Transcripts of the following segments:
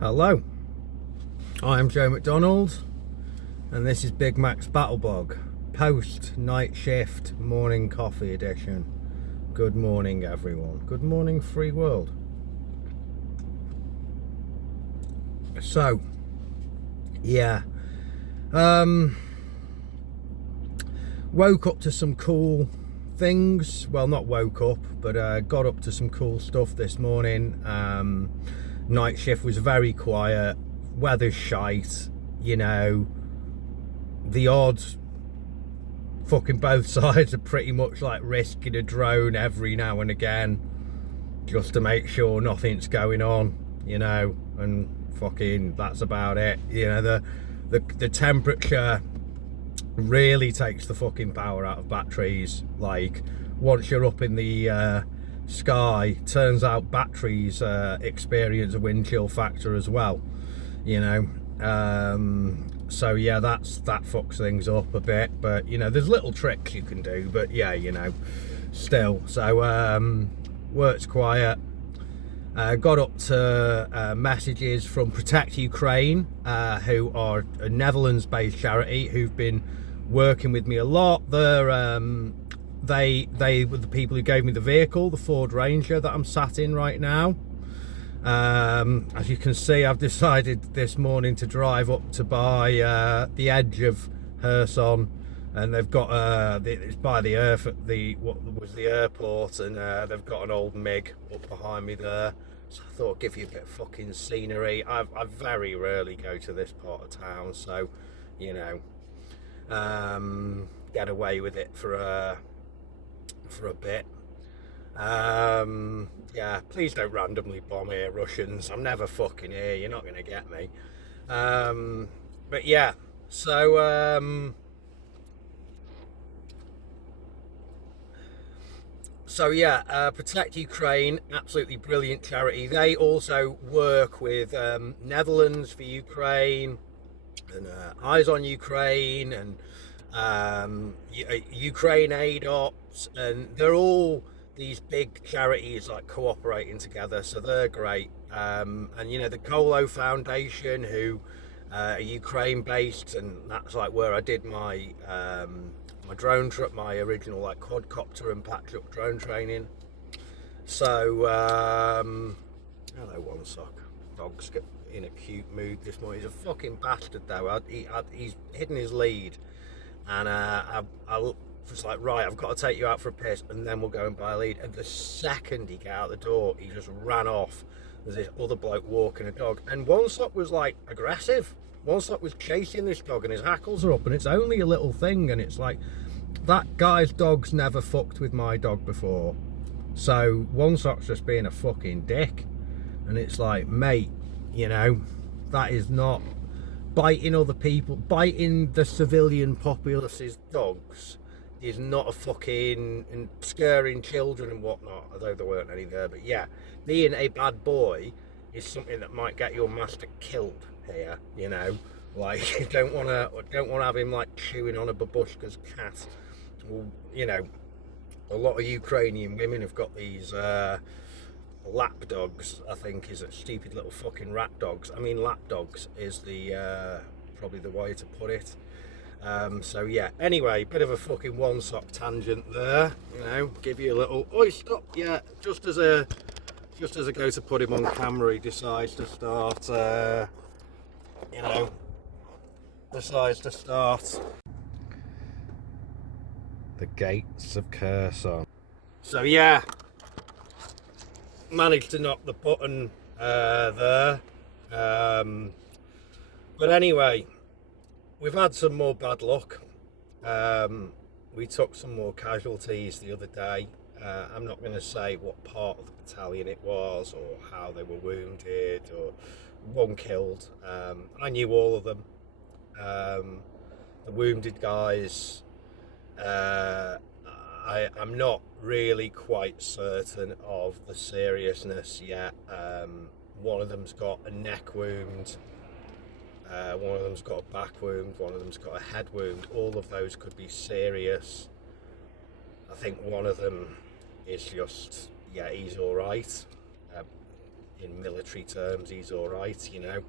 Hello, I'm Joe McDonald and this is Big Mac's Battlebog, post night shift morning coffee edition. Good morning everyone, good morning free world. So yeah, woke up to some cool things. Well, not woke up, but got up to some cool stuff this morning. Night shift was very quiet, weather's shite, you know, the odds fucking both sides are pretty much like risking a drone every now and again just to make sure nothing's going on, you know, and fucking that's about it. You know, the temperature really takes the fucking power out of batteries. Like, once you're up in the sky, turns out batteries experience a wind chill factor as well, you know. So yeah, that fucks things up a bit, but you know, there's little tricks you can do, but yeah, you know, still. So work's quiet. Got up to messages from Protect Ukraine, who are a Netherlands-based charity who've been working with me a lot. They were the people who gave me the vehicle, the Ford Ranger that I'm sat in right now. As you can see, I've decided this morning to drive up to by the edge of Kherson, and they've got it's by the what was the airport, and they've got an old MiG up behind me there. So I thought I'd give you a bit of fucking scenery. I very rarely go to this part of town, so you know, get away with it for a bit. Yeah, please don't randomly bomb here, Russians. I'm never fucking here, you're not gonna get me. But yeah, so yeah, Protect Ukraine, absolutely brilliant charity. They also work with Netherlands for Ukraine, and Eyes on Ukraine, and Ukraine Aid Ops, and they're all these big charities like cooperating together, so they're great. And you know, the Colo Foundation, who are Ukraine based, and that's like where I did my my drone trip, my original like quadcopter and patch up drone training. So hello One Sock, dog's in a cute mood this morning. He's a fucking bastard though. He's hidden his lead, and I was like, right, I've got to take you out for a piss and then we'll go and buy a lead. And the second he got out the door, he just ran off. There's this other bloke walking a dog, and One Sock was like aggressive. One Sock was chasing this dog, and his hackles are up, and it's only a little thing, and it's like, that guy's dog's never fucked with my dog before, so One Sock's just being a fucking dick. And it's like, mate, you know, that is not biting other people, biting the civilian populace's dogs is not a fucking, and scaring children and whatnot, although there weren't any there. But yeah, being a bad boy is something that might get your master killed here, you know. Like, you don't want to have him like chewing on a babushka's cat. Well, you know, a lot of Ukrainian women have got these lap dogs, I think is it, stupid little fucking rat dogs. I mean, lap dogs is the probably the way to put it. So yeah, anyway, bit of a fucking One Sock tangent there, you know, give you a little, oh stop, yeah, just as I go to put him on camera, he decides to start, you know, the gates of Kherson. So yeah, managed to knock the button there, but anyway, we've had some more bad luck. We took some more casualties the other day. I'm not going to say what part of the battalion it was or how they were wounded, or one killed. I knew all of them. The wounded guys, I'm not really quite certain of the seriousness yet. One of them's got a neck wound, one of them's got a back wound, one of them's got a head wound. All of those could be serious. I think one of them is just, yeah, he's all right. in military terms, he's all right, you know.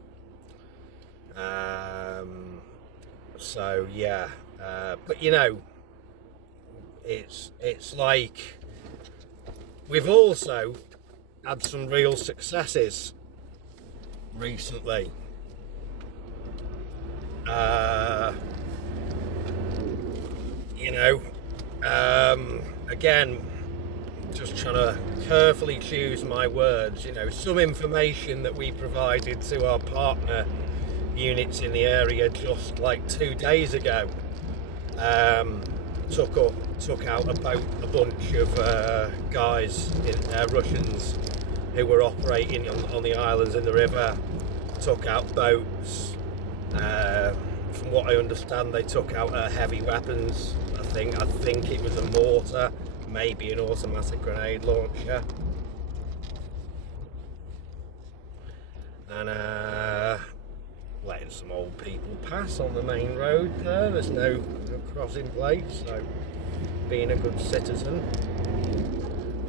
So yeah, but you know, it's like we've also had some real successes recently. You know, again, just trying to carefully choose my words. You know, some information that we provided to our partner units in the area just like 2 days ago took out a bunch of guys, Russians, who were operating on the islands in the river. Took out boats. From what I understand, they took out heavy weapons. I think it was a mortar, maybe an automatic grenade launcher, and letting some old people pass on the main road there. There's no crossing place, so being a good citizen,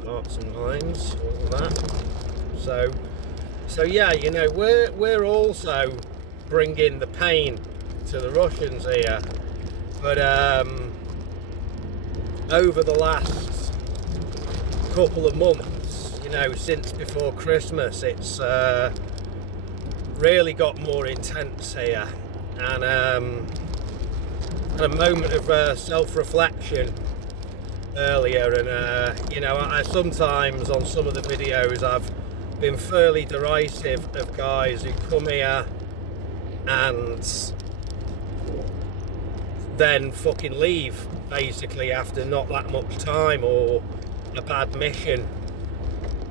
hearts and minds, all that. So yeah, you know, we're also bringing the pain to the Russians here, but over the last couple of months, you know, since before Christmas, it's really got more intense here, and had a moment of self-reflection earlier, and you know, I sometimes on some of the videos I've been fairly derisive of guys who come here and then fucking leave basically after not that much time or a bad mission,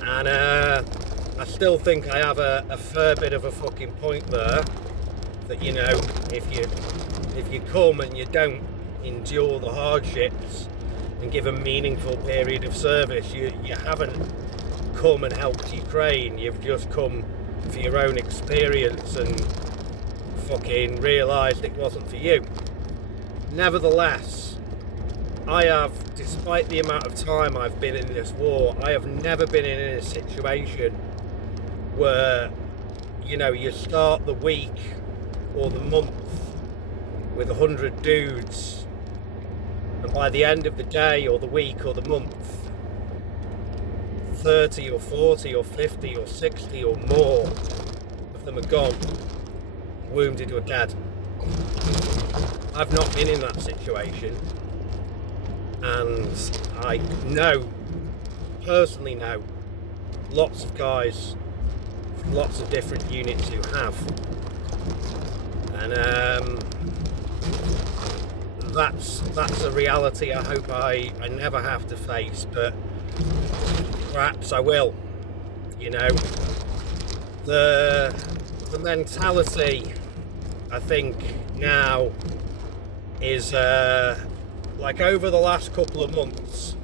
and I still think I have a fair bit of a fucking point there, that, you know, if you come and you don't endure the hardships and give a meaningful period of service, you haven't come and helped Ukraine. You've just come for your own experience and fucking realised it wasn't for you. Nevertheless, I have, despite the amount of time I've been in this war, I have never been in a situation where, you know, you start the week or the month with 100 dudes, and by the end of the day or the week or the month, 30 or 40 or 50 or 60 or more of them are gone, wounded or dead. I've not been in that situation, and I personally know lots of guys, lots of different units who have, and that's a reality I hope I never have to face, but perhaps I will. You know, the mentality, I think, now is like over the last couple of months,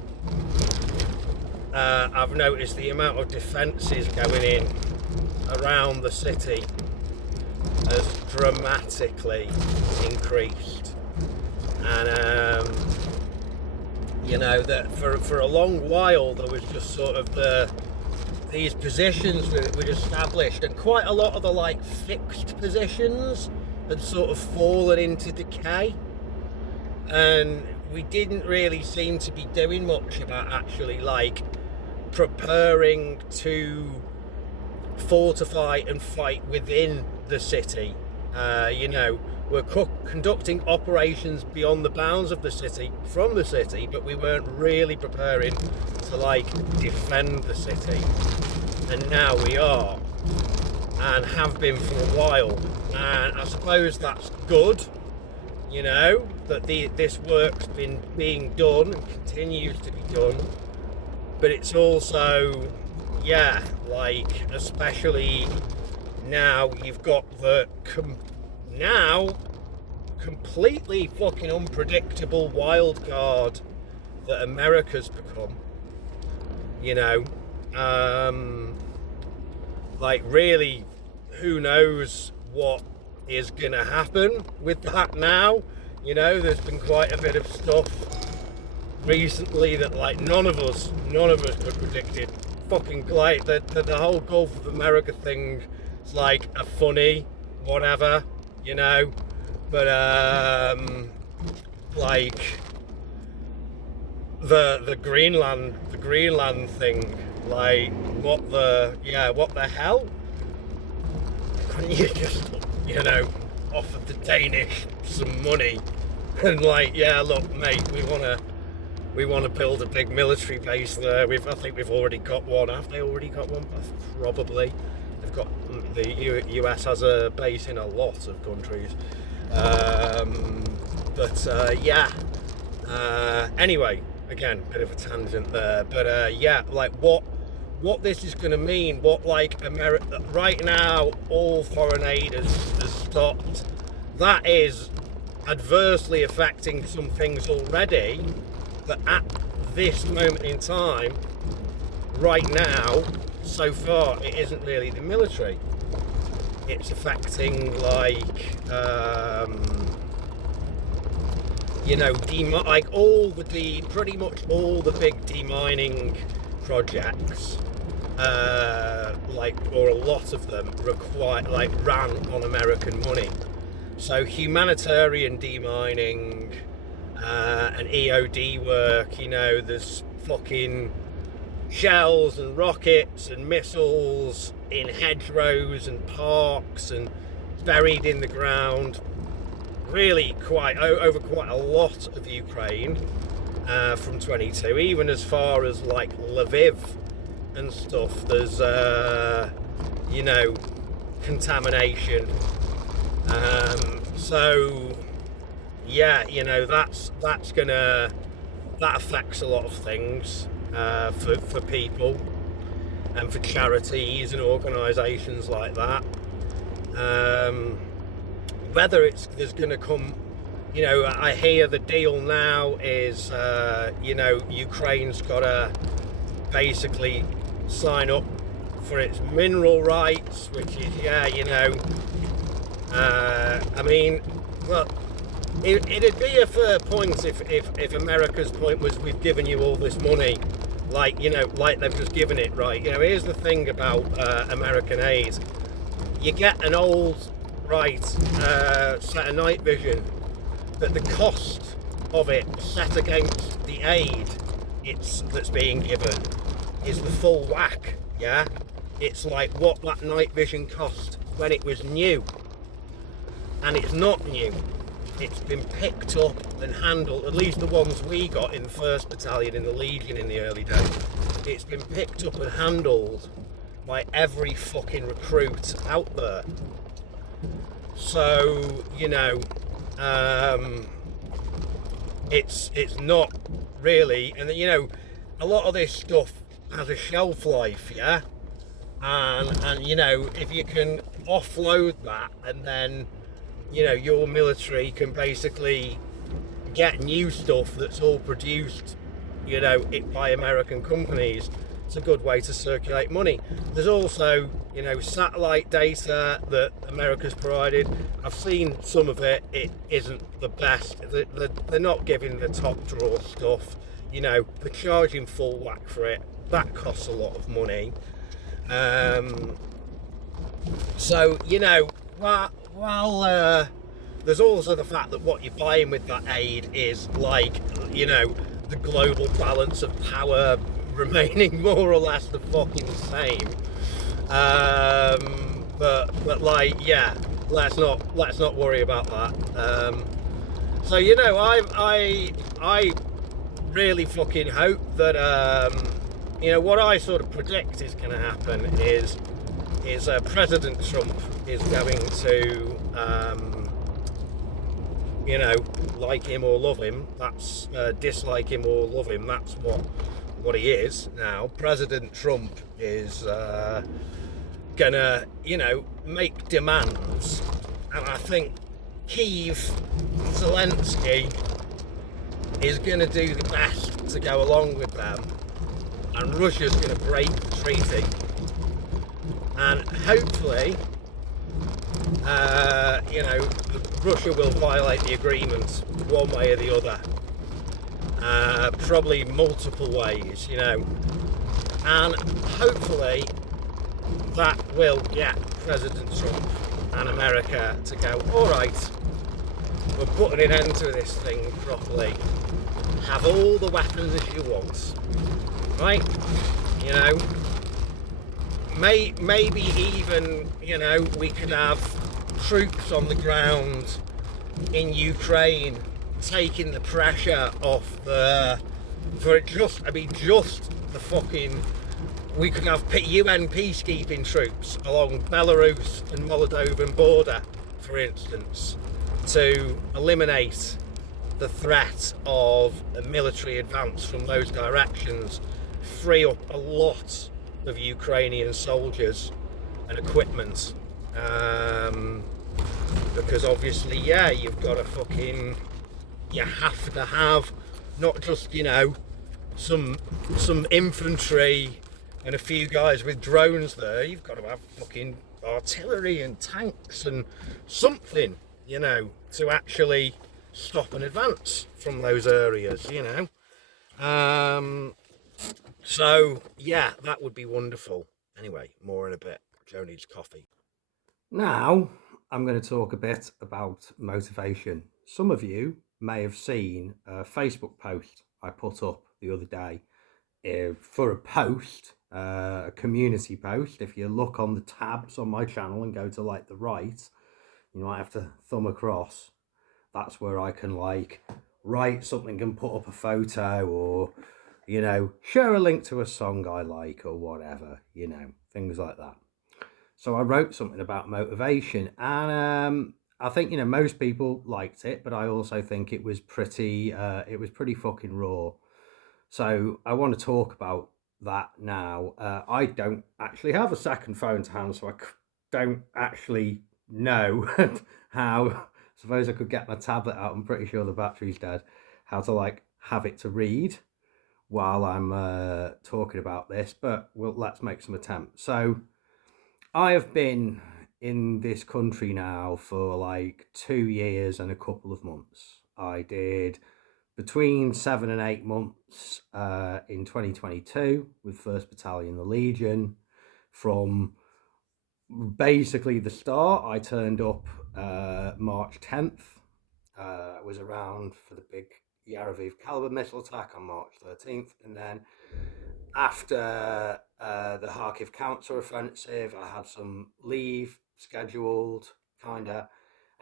I've noticed the amount of defences going in around the city has dramatically increased, and you know, that for a long while there was just sort of these positions we'd established, and quite a lot of the like fixed positions had sort of fallen into decay, and we didn't really seem to be doing much about actually like preparing to fortify and fight within the city. You know, we're conducting operations beyond the bounds of the city, from the city, but we weren't really preparing to like defend the city, and now we are, and have been for a while, and I suppose that's good, you know, that this work's been being done and continues to be done, but it's also, yeah, like, especially now you've got the now completely fucking unpredictable wild card that America's become, you know, like, really, who knows what is gonna happen with that now. You know, there's been quite a bit of stuff recently that like none of us could have predicted fucking like the whole Gulf of America thing is like a funny whatever, you know, but like the Greenland thing, like what the hell? Couldn't you just, you know, offer the Danish some money and like, yeah, look, mate, we want to build a big military base there. I think we've already got one. Have they already got one? Probably. They've got, the US has a base in a lot of countries. Yeah. Anyway, again, bit of a tangent there. But yeah, like what this is going to mean, what like America right now, all foreign aid has stopped. That is adversely affecting some things already, but at this moment in time, right now, so far, it isn't really the military. It's affecting like you know, pretty much all the big demining projects, or a lot of them ran on American money. So humanitarian demining and EOD work, you know, there's fucking shells and rockets and missiles in hedgerows and parks and buried in the ground, really over quite a lot of Ukraine from 22, even as far as like Lviv and stuff. There's you know, contamination. So yeah, you know, that affects a lot of things for people and for charities and organisations like that. Whether there's going to come, you know, I hear the deal now is, you know, Ukraine's got to basically sign up for its mineral rights, which is, yeah, you know, I mean, well, it'd be a fair point if America's point was, we've given you all this money, like, you know, like they've just given it, right? You know, here's the thing about American aid. You get an old, set of night vision, but the cost of it set against the aid that's being given is the full whack, yeah? It's like what that night vision cost when it was new. And it's not new. It's been picked up and handled, at least the ones we got in the 1st Battalion in the Legion in the early days. It's been picked up and handled by every fucking recruit out there. So, you know, it's not really, and you know, a lot of this stuff has a shelf life, yeah? And you know, if you can offload that, and then, you know, your military can basically get new stuff that's all produced, you know, by American companies, it's a good way to circulate money. There's also, you know, satellite data that America's provided. I've seen some of it. It isn't the best. They're not giving the top drawer stuff. You know, they're charging full whack for it. That costs a lot of money. So, you know, while there's also the fact that what you're buying with that aid is like, you know, the global balance of power remaining more or less the fucking same. But like, yeah, let's not worry about that. So, you know, I really fucking hope that you know, what I sort of predict is going to happen is President Trump is going to, you know, like him or love him. That's dislike him or love him. That's what he is now. President Trump is gonna, you know, make demands, and I think Zelensky is gonna do the best to go along with them, and Russia's gonna break the treaty, and hopefully, you know, Russia will violate the agreement one way or the other. Probably multiple ways, you know. And hopefully that will get President Trump and America to go, all right, we're putting an end to this thing properly. Have all the weapons you want, right? You know, maybe even, we could have troops on the ground in Ukraine taking the pressure off just the fucking, we could have UN peacekeeping troops along Belarus and Moldovan border, for instance, to eliminate the threat of a military advance from those directions, free up a lot of Ukrainian soldiers and equipment. Because obviously, you have to have not just, some infantry and a few guys with drones there. You've got to have fucking artillery and tanks and something, to actually stop an advance from those areas, So, yeah, that would be wonderful. Anyway, more in a bit. Joe needs coffee. Now, I'm going to talk a bit about motivation. Some of you may have seen a Facebook post I put up the other day for a post, a community post. If you look on the tabs on my channel and go to like the right, you might have to thumb across. That's where I can like write something and put up a photo, or share a link to a song I like or whatever, things like that. So I wrote something about motivation, and I think most people liked it, but I also think it was pretty fucking raw. So I want to talk about that now. I don't actually have a second phone to hand, so I don't actually know how. Suppose I could get my tablet out. I'm pretty sure the battery's dead. How to like have it to read while I'm talking about this, but let's make some attempts. So I have been in this country now for like 2 years and a couple of months. I did between 7 and 8 months in 2022 with 1st Battalion, the Legion. From basically the start, I turned up March 10th. I was around for the big Yaraviv caliber missile attack on March 13th, and then after the Kharkiv counter-offensive, I had some leave scheduled, kinda,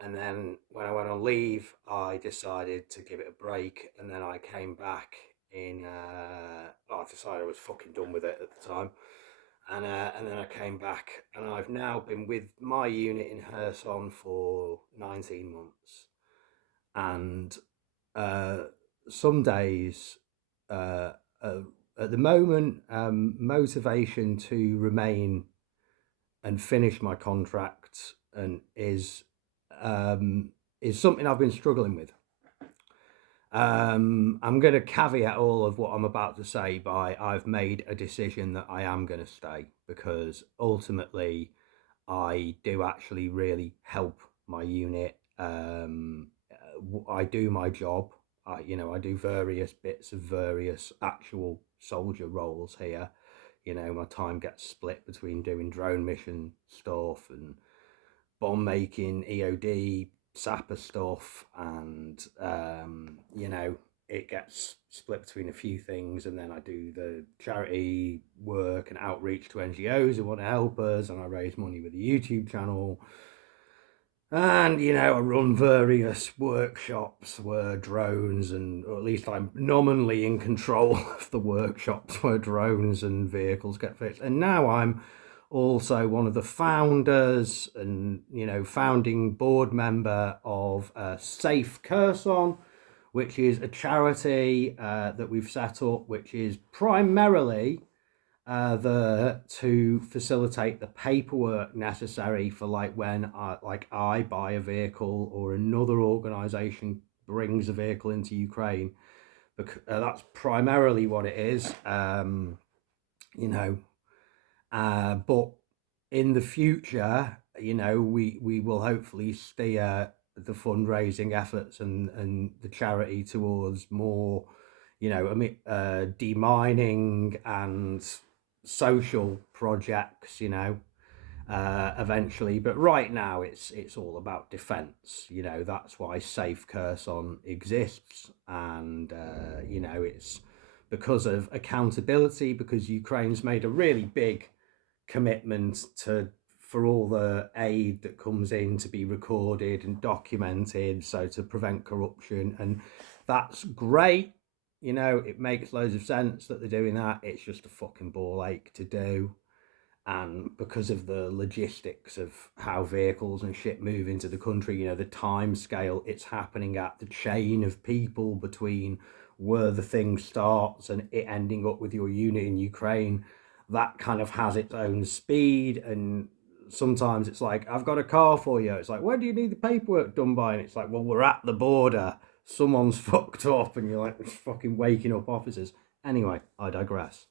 and then when I went on leave, I decided to give it a break, and then I came back in. I decided I was fucking done with it at the time, and then I came back, and I've now been with my unit in Kherson for 19 months, and uh, some days. Uh, uh, at the moment, motivation to remain and finish my contract and is something I've been struggling with. I'm going to caveat all of what I'm about to say by I've made a decision that I am going to stay, because ultimately I do actually really help my unit. I do my job. I do various bits of various actual soldier roles here. My time gets split between doing drone mission stuff and bomb making, EOD, sapper stuff, and it gets split between a few things, and then I do the charity work and outreach to NGOs who want to help us, and I raise money with the YouTube channel. And I run various workshops where drones, or at least I'm nominally in control of the workshops where drones and vehicles get fixed. And now I'm also one of the founders and founding board member of Safe Kherson, which is a charity that we've set up, which is primarily there to facilitate the paperwork necessary for when I buy a vehicle or another organization brings a vehicle into Ukraine. Because that's primarily what it is. But in the future, we will hopefully steer the fundraising efforts and the charity towards more, demining and social projects, eventually. But right now, it's all about defence. That's why Safe Kherson exists, and it's because of accountability, because Ukraine's made a really big commitment to for all the aid that comes in to be recorded and documented, so to prevent corruption, and that's great. It makes loads of sense that they're doing that. It's just a fucking ball ache to do, and because of the logistics of how vehicles and shit move into the country, the time scale it's happening at, the chain of people between where the thing starts and it ending up with your unit in Ukraine, that kind of has its own speed. And sometimes it's like, I've got a car for you. It's like, when do you need the paperwork done by? And it's like, well, we're at the border. Someone's fucked up, and you're like fucking waking up officers. Anyway, I digress.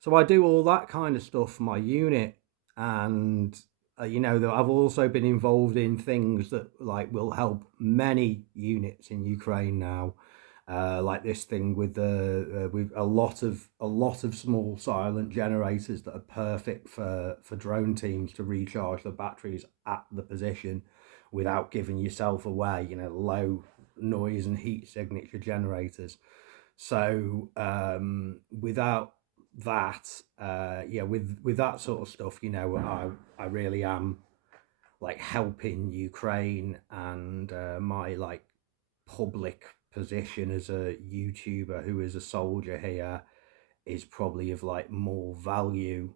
So I do all that kind of stuff for my unit, and that I've also been involved in things that like will help many units in Ukraine now, like this thing with a lot of small silent generators that are perfect for drone teams to recharge the batteries at the position without giving yourself away. Low noise and heat signature generators. So without that, with that sort of stuff, I really am like helping Ukraine, and my like public position as a YouTuber who is a soldier here is probably of like more value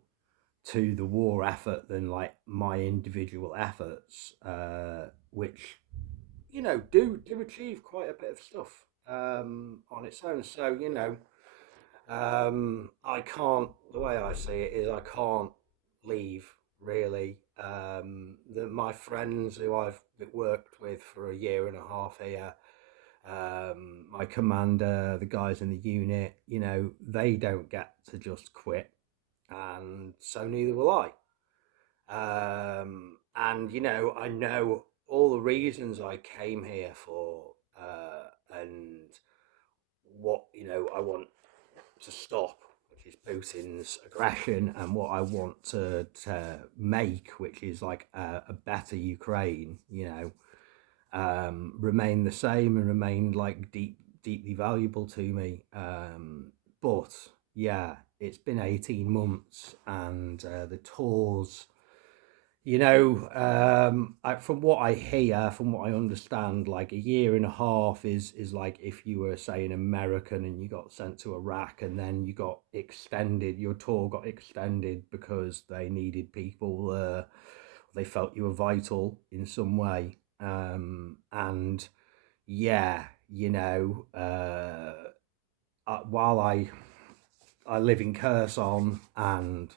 to the war effort than like my individual efforts, which do achieve quite a bit of stuff on its own. So I can't. The way I see it is, I can't leave really. My friends who I've worked with for a year and a half here, my commander, the guys in the unit, they don't get to just quit, and so neither will I. And I know all the reasons I came here for, and what I want to stop, which is Putin's aggression, and what I want to make, which is like a better Ukraine, remain the same and remain like deeply valuable to me. But yeah, it's been 18 months, and the tours, from what I hear, from what I understand, like a year and a half is like if you were, say, an American and you got sent to Iraq, and then you got extended, your tour got extended because they needed people, they felt you were vital in some way. And yeah, while I live in Kherson, and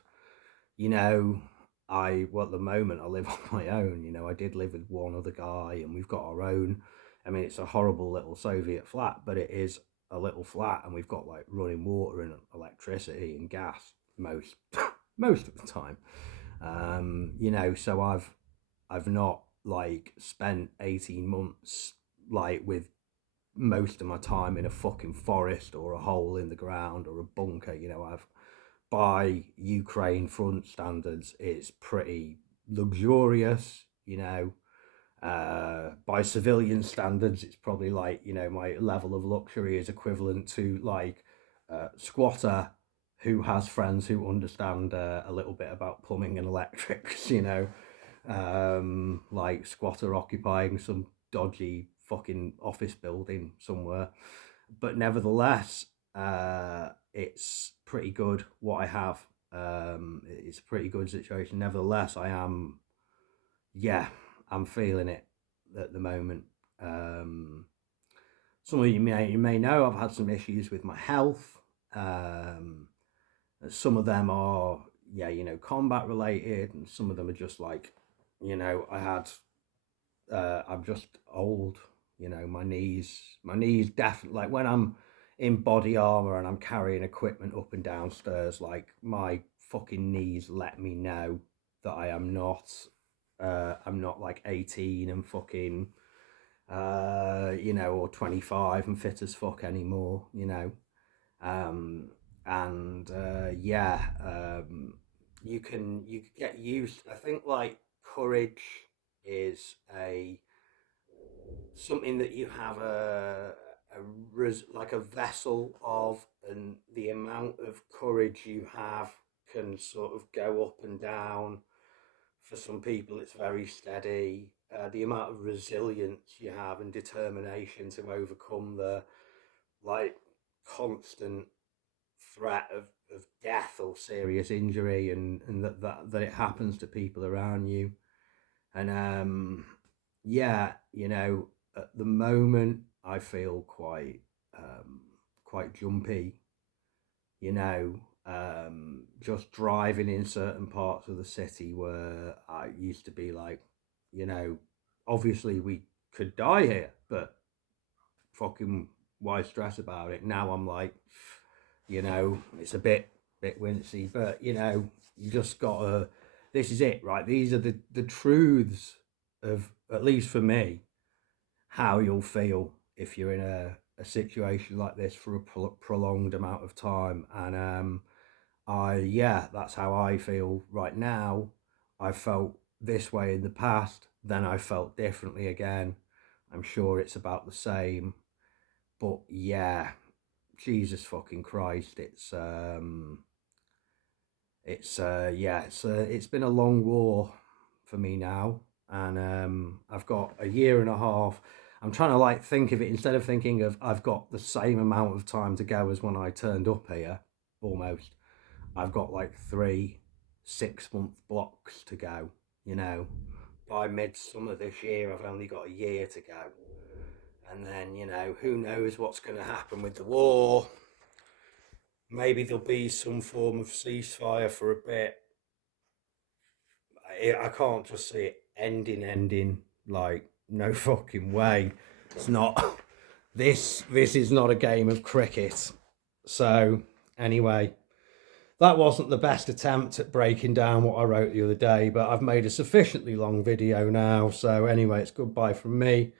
you know, at the moment I live on my own. I did live with one other guy, and we've got our own. I mean, it's a horrible little Soviet flat, but it is a little flat, and we've got like running water and electricity and gas most most of the time. So I've not like spent 18 months like with most of my time in a fucking forest or a hole in the ground or a bunker. I've by Ukraine front standards, it's pretty luxurious. By civilian standards, it's probably like my level of luxury is equivalent to like squatter who has friends who understand a little bit about plumbing and electrics. Like squatter occupying some dodgy fucking office building somewhere. But nevertheless, it's pretty good what I have. It's a pretty good situation. Nevertheless, yeah, I'm feeling it at the moment. Um, some of you may know I've had some issues with my health. Um, some of them are, yeah, combat related, and some of them are just like, I'm just old. My knees definitely, like when I'm in body armor and I'm carrying equipment up and down stairs, like my fucking knees let me know that I'm not like 18 and fucking, or 25 and fit as fuck anymore. Um, and yeah, you can get used. I think like courage is a something that you have like a vessel of, and the amount of courage you have can sort of go up and down. For some people, it's very steady. The amount of resilience you have and determination to overcome the like constant threat of death or serious injury, and that it happens to people around you. And yeah, you know, at the moment I feel quite jumpy, you know, just driving in certain parts of the city where I used to be like, you know, obviously we could die here, but fucking why stress about it? Now I'm like, you know, it's a bit wincy, but you know, you just gotta. This is it, right? These are the truths of, at least for me, how you'll feel if you're in a situation like this for a prolonged amount of time. And yeah, that's how I feel right now. I felt this way in the past, then I felt differently again. I'm sure it's about the same, but yeah, Jesus fucking Christ, it's been a long war for me now, and I've got a year and a half. I'm trying to like think of it, instead of thinking of I've got the same amount of time to go as when I turned up here, almost. I've got like 3 6 month blocks to go. You know, by midsummer this year, I've only got a year to go, and then you know who knows what's going to happen with the war. Maybe there'll be some form of ceasefire for a bit. I can't just see it ending like no fucking way. It's not. This is not a game of cricket. So anyway, that wasn't the best attempt at breaking down what I wrote the other day, but I've made a sufficiently long video now. So anyway, it's goodbye from me,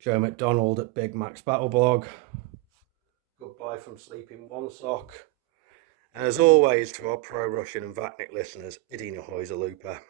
Joe McDonald at Big Mac's Battle Blog. Goodbye from Sleeping One Sock. And as always, to our pro Russian and Vatnik listeners, Idina Hoyza Looper.